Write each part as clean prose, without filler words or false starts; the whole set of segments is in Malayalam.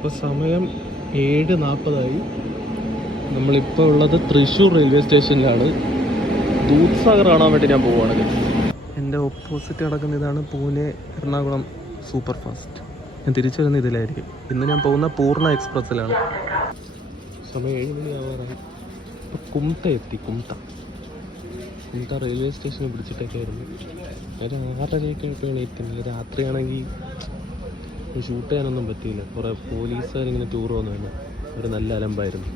ഇപ്പോൾ സമയം 7:40. നമ്മളിപ്പോൾ ഉള്ളത് തൃശ്ശൂർ റെയിൽവേ സ്റ്റേഷനിലാണ്. ദൂദ്സാഗർ കാണാൻ വേണ്ടി ഞാൻ പോവുകയാണ്. എൻ്റെ ഓപ്പോസിറ്റ് കിടക്കുന്ന ഇതാണ് പൂനെ എറണാകുളം സൂപ്പർ ഫാസ്റ്റ്. ഞാൻ തിരിച്ചു വരുന്ന ഇതിലായിരിക്കും. ഇന്ന് ഞാൻ പോകുന്ന പൂർണ്ണ എക്സ്പ്രസ്സിലാണ്. സമയം 7 മണിയാവാറായി. ഇപ്പോൾ കുംത എത്തി. കുംത റെയിൽവേ സ്റ്റേഷനിൽ പിടിച്ചിട്ടൊക്കെ ആയിരുന്നു. ഒരു 6:30 എണീറ്റുന്നത്. രാത്രിയാണെങ്കിൽ ഷൂട്ട് ചെയ്യാനൊന്നും പറ്റിയില്ല. കുറേ പോലീസുകാരിങ്ങനെ ടൂർ വന്നു. ഒരു നല്ല അലമ്പായിരുന്നു.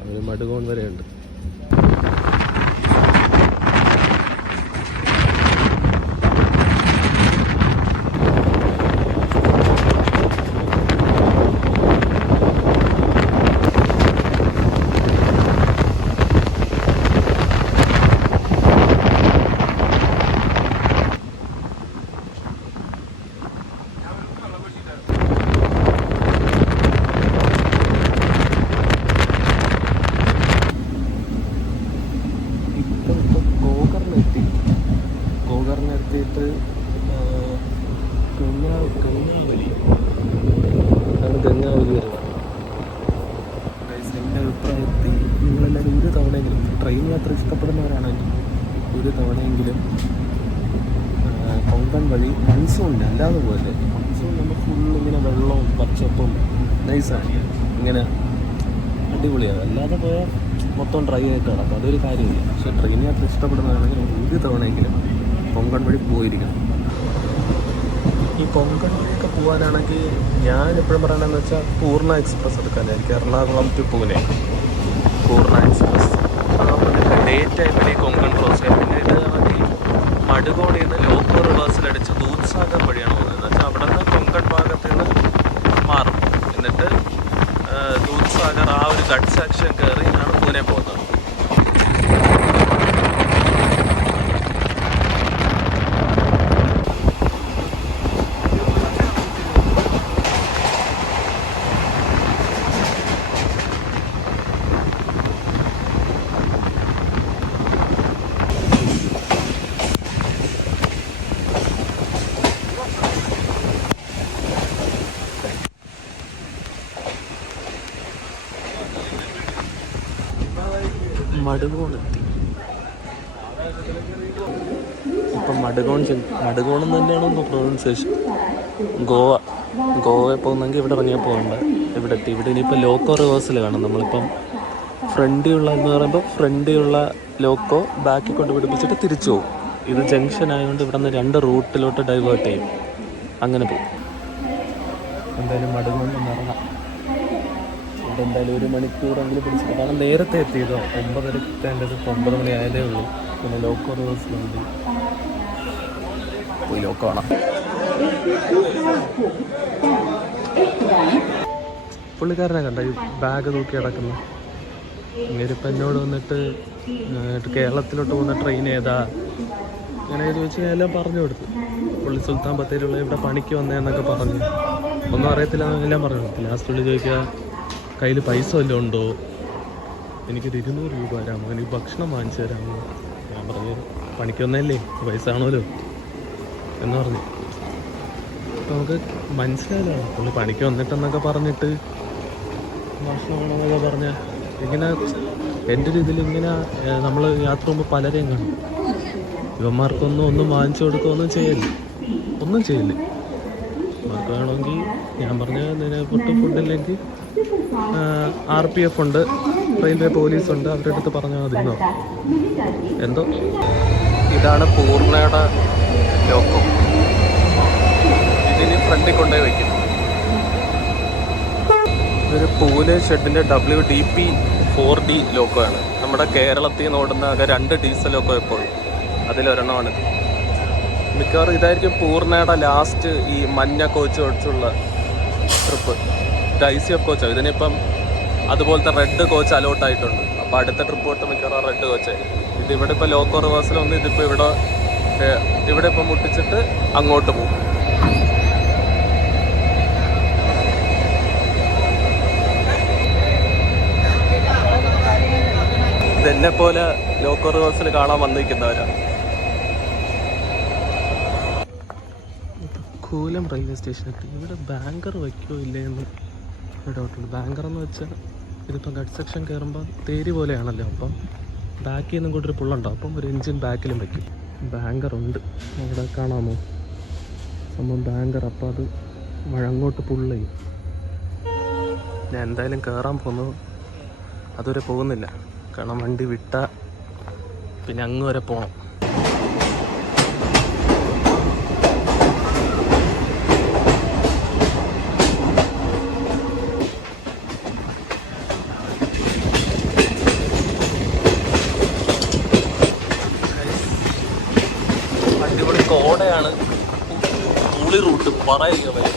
അവർ മടുകോൺ വരെയുണ്ട്. ഗോകർണെത്തിയിട്ട് ഗംഗാവലി വരുവാണ്. എൻ്റെ അഭിപ്രായത്തിൽ നിങ്ങളെല്ലാവരും ഒരു തവണയെങ്കിലും ട്രെയിൻ യാത്ര ഇഷ്ടപ്പെടുന്നവരാണെങ്കിൽ ഒരു തവണയെങ്കിലും കൊങ്കൺ വഴി മൺസൂണിൽ അല്ലാതെ പോലെ മൺസൂൺ നമ്മൾ ഫുള്ളിങ്ങനെ വെള്ളവും പച്ചപ്പും നൈസാണ്, ഇങ്ങനെ അടിപൊളിയാണ്. അല്ലാതെ പോയാൽ മൊത്തം ഡ്രൈ ആയിട്ട് കിടക്കും, അതൊരു കാര്യമില്ല. പക്ഷേ ട്രെയിൻ യാത്ര ഇഷ്ടപ്പെടുന്നതാണെങ്കിൽ ഒരു തവണയെങ്കിലും കൊങ്കൺ വഴി പോയിരിക്കണം. ഈ കൊങ്കൺ വഴിയൊക്കെ പോകാനാണെങ്കിൽ ഞാൻ എപ്പോഴും പറയണമെന്ന് വെച്ചാൽ പൂർണ്ണ എക്സ്പ്രസ് എടുക്കാനായിരിക്കും. എറണാകുളം ടു പൂനെ പൂർണ്ണ എക്സ്പ്രസ്. അപ്പോൾ ഡേ ടൈമിൽ ഈ കൊങ്കൺ ക്രോസ് ചെയ്യാം. പിന്നെ ഇത് ആണെങ്കിൽ മടുകോണിൽ നിന്ന് ലോക്കോ റിവേഴ്സിലടിച്ച് ദൂദ്സാഗർ വഴിയാണ് പോകുന്നത്. എന്ന് വെച്ചാൽ അവിടെ നിന്ന് കൊങ്കൺ ഭാഗത്ത് നിന്ന് മാറും. എന്നിട്ട് ദൂദ്സാഗർ ആ ഒരു ഗഡ് സെക്ഷൻ കയറി ആണ് പൂനെ പോകുന്നത്. മടുകോണെത്തി. ഇപ്പം മടുകോണെന്ന് തന്നെയാണോ പ്രൊനൗൺസിയേഷൻ? ഗോവയിൽ പോകുന്നെങ്കിൽ ഇവിടെ ഇറങ്ങിയാൽ പോകണ്ട. ഇവിടെ എത്തി. ഇവിടെ ഇനിയിപ്പോൾ ലോക്കോ റിവേഴ്സിൽ കാണും. നമ്മളിപ്പം ഫ്രണ്ടിയുള്ള എന്ന് പറയുമ്പോൾ ഫ്രണ്ടിയുള്ള ലോക്കോ ബാക്കിൽ കൊണ്ട് പിടിപ്പിച്ചിട്ട് തിരിച്ചു പോകും. ഇത് ജംഗ്ഷൻ ആയതുകൊണ്ട് ഇവിടെ നിന്ന് 2 റൂട്ടിലോട്ട് ഡൈവേർട്ട് ചെയ്യും. അങ്ങനെ പോകും. എന്തായാലും മടുകോണെന്ന് ഇറങ്ങാം. എന്തായാലും 1 മണിക്കൂറെങ്കിലും പിടിച്ചിട്ട്. കാരണം നേരത്തെ എത്തിയതോ 9:30 എത്തേണ്ടത് 9 മണി ആയതേ ഉള്ളൂ. പിന്നെ ലോക്കോ റിവേഴ്സിലുണ്ട്. പോയി ലോക്കോ കാണാം. പുള്ളിക്കാരനെ കണ്ട ഈ ബാഗ് തൂക്കി കിടക്കുന്നു. ഇങ്ങനിപ്പം എന്നോട് വന്നിട്ട് കേരളത്തിലോട്ട് പോകുന്ന ട്രെയിൻ ഏതാ അങ്ങനെ ചോദിച്ചു. ഞാൻ എല്ലാം പറഞ്ഞു കൊടുത്തു. പുള്ളി സുൽത്താൻ ബത്തേരിയുള്ള ഇവിടെ പണിക്ക് വന്നതെന്നൊക്കെ പറഞ്ഞു. ഒന്നും അറിയത്തില്ല എല്ലാം പറഞ്ഞു കൊടുത്തു. ലാസ്റ്റ് പുള്ളി ചോദിക്കുക, കയ്യിൽ പൈസ വല്ലതും ഉണ്ടോ, എനിക്കൊരു 200 രൂപ തരാമോ, എനിക്ക് ഭക്ഷണം വാങ്ങിച്ചു തരാമോ. ഞാൻ പറഞ്ഞു പണിക്ക് വന്നതല്ലേ, പൈസ ആണല്ലോ എന്ന് പറഞ്ഞു. അപ്പം നമുക്ക് മനസ്സിലായല്ലോ പുള്ളി പണിക്ക് വന്നിട്ടെന്നൊക്കെ പറഞ്ഞിട്ട് ഭക്ഷണമാണെന്നൊക്കെ പറഞ്ഞാൽ ഇങ്ങനെ എൻ്റെ ഒരു ഇതിലിങ്ങനെ നമ്മൾ യാത്ര പോകുമ്പോൾ പലരെയും കാണും. ഇവന്മാർക്കൊന്നും വാങ്ങിച്ചു കൊടുക്കുകയൊന്നും ഒന്നും ചെയ്യില്ല. അവർക്ക് വേണമെങ്കിൽ ഞാൻ പറഞ്ഞ ഫുഡില്ലെങ്കിൽ RPF ഉണ്ട്, റെയിൽവേ പോലീസുണ്ട്, അവരുടെ അടുത്ത് പറഞ്ഞാൽ മതിന്നോ എന്തോ. ഇതാണ് പൂർണ്ണയുടെ ലോക്കോ. ഇതിന് ഫ്രണ്ടിൽ കൊണ്ടുപോയി വയ്ക്കും. ഇതൊരു പൂനെ ഷെഡിൻ്റെ WDP-4D ലോക്കോ ആണ്. നമ്മുടെ കേരളത്തിൽ നിന്ന് ഓടുന്ന 2 ഡീസൽ ലോക്കോ എപ്പോഴും അതിലൊരെണ്ണമാണ്. മിക്കവാറും ഇതായിരിക്കും പൂർണ്ണയുടെ ലാസ്റ്റ് ഈ മഞ്ഞ കോച്ച് ഒഴിച്ചുള്ള ട്രിപ്പ്. ICF കോച്ചാണ്. ഇതിനിപ്പം അതുപോലത്തെ റെഡ് കോച്ച് അലോട്ടായിട്ടുണ്ട്. അപ്പോൾ അടുത്ത ട്രിപ്പ് തൊട്ട് മിക്കവാറും റെഡ് കോച്ചായിരിക്കും. ഇതിവിടെ ഇപ്പോൾ ലോക്കോ റിവേഴ്സിലൊന്ന് ഇതിപ്പോൾ ഇവിടെ ഇപ്പം മുട്ടിച്ചിട്ട് അങ്ങോട്ട് പോകും. ഇതെന്നെപ്പോലെ ലോക്കോ റിവേഴ്സിൽ കാണാൻ വന്നിരിക്കുന്നവരാണ്. കൂലം റെയിൽവേ സ്റ്റേഷനെത്തി. ഇവിടെ ബാങ്കർ വയ്ക്കുമോ ഇല്ലേ എന്ന് ഡൗട്ടുണ്ട്. ബാങ്കർ എന്ന് വെച്ചാൽ ഇതിപ്പോൾ ഗഡ് സെക്ഷൻ കയറുമ്പോൾ തേരി പോലെയാണല്ലോ, അപ്പം ബാക്കിൽ നിന്നും കൂടി ഒരു പുള്ളുണ്ടാവും, അപ്പം ഒരു എഞ്ചിൻ ബാക്കിലും വയ്ക്കും. ബാങ്കറുണ്ട് അവിടെ കാണാമോ സംഭവം ബാങ്കർ. അപ്പോൾ അത് അങ്ങോട്ട് പുള്ള് ചെയ്യും. ഞാൻ എന്തായാലും കയറാൻ പോകുന്നത് അതുവരെ പോകുന്നില്ല, കാരണം വണ്ടി വിട്ടാൽ പിന്നെ അങ്ങ് വരെ പോകണം. അടിപൊളി കോടയാണ്, ഊളി റൂട്ട് പറയുക വരെ.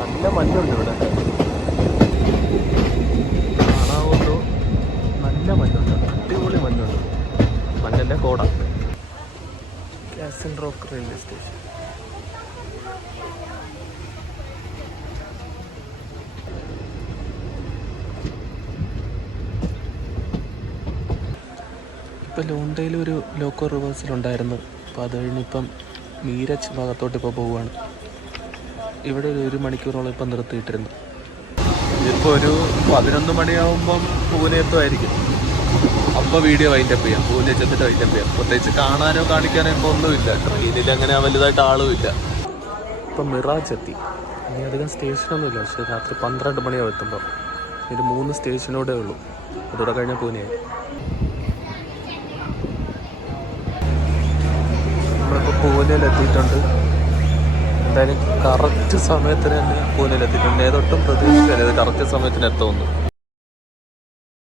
നല്ല മഞ്ഞുണ്ട് ഇവിടെ, കാണാവുന്നോ? നല്ല മഞ്ഞുണ്ട്, അടിപൊളി മഞ്ഞുണ്ട്. മഞ്ഞല്ല കോട. Castle rock railway station. ഇപ്പോൾ ലോണ്ടയിലൊരു ലോക്കോ റിവേഴ്സലുണ്ടായിരുന്നു, അപ്പോൾ അത് കഴിഞ്ഞിപ്പം മീരജ് ഭാഗത്തോട്ട് ഇപ്പോൾ പോവുകയാണ്. ഇവിടെ ഒരു 1 മണിക്കൂറോളം ഇപ്പം നിർത്തിയിട്ടിരുന്നു. ഇതിപ്പോൾ ഒരു 11 മണിയാകുമ്പം പൂനെ എത്തുമായിരിക്കും. അപ്പോൾ വീഡിയോ വൈൻഡപ്പ് ചെയ്യാം, പൂനെ ചെന്നിട്ട് വൈൻഡപ്പ് ചെയ്യാം. പ്രത്യേകിച്ച് കാണാനോ കാണിക്കാനോ ഇപ്പോൾ ഒന്നുമില്ല, ട്രെയിനിൽ അങ്ങനെ വലുതായിട്ട് ആളുമില്ല. ഇപ്പം മിറാജ് എത്തി. ഇനി അധികം സ്റ്റേഷനൊന്നുമില്ല, പക്ഷേ രാത്രി 12 മണിയാവും എത്തുമ്പോൾ. ഒരു 3 സ്റ്റേഷനോടെ ഉള്ളൂ, അതോടെ കഴിഞ്ഞാൽ പൂനെയായി. നമ്മളിപ്പോൾ പൂനെയിലെത്തിയിട്ടുണ്ട്. എന്തായാലും കറക്റ്റ് സമയത്തിന് തന്നെ പൂനെയിലെത്തിയിട്ടുണ്ട്. ഏതൊട്ടും പ്രതീക്ഷിച്ചില്ല ഇത് കറക്റ്റ് സമയത്തിന് എത്തുമെന്ന്.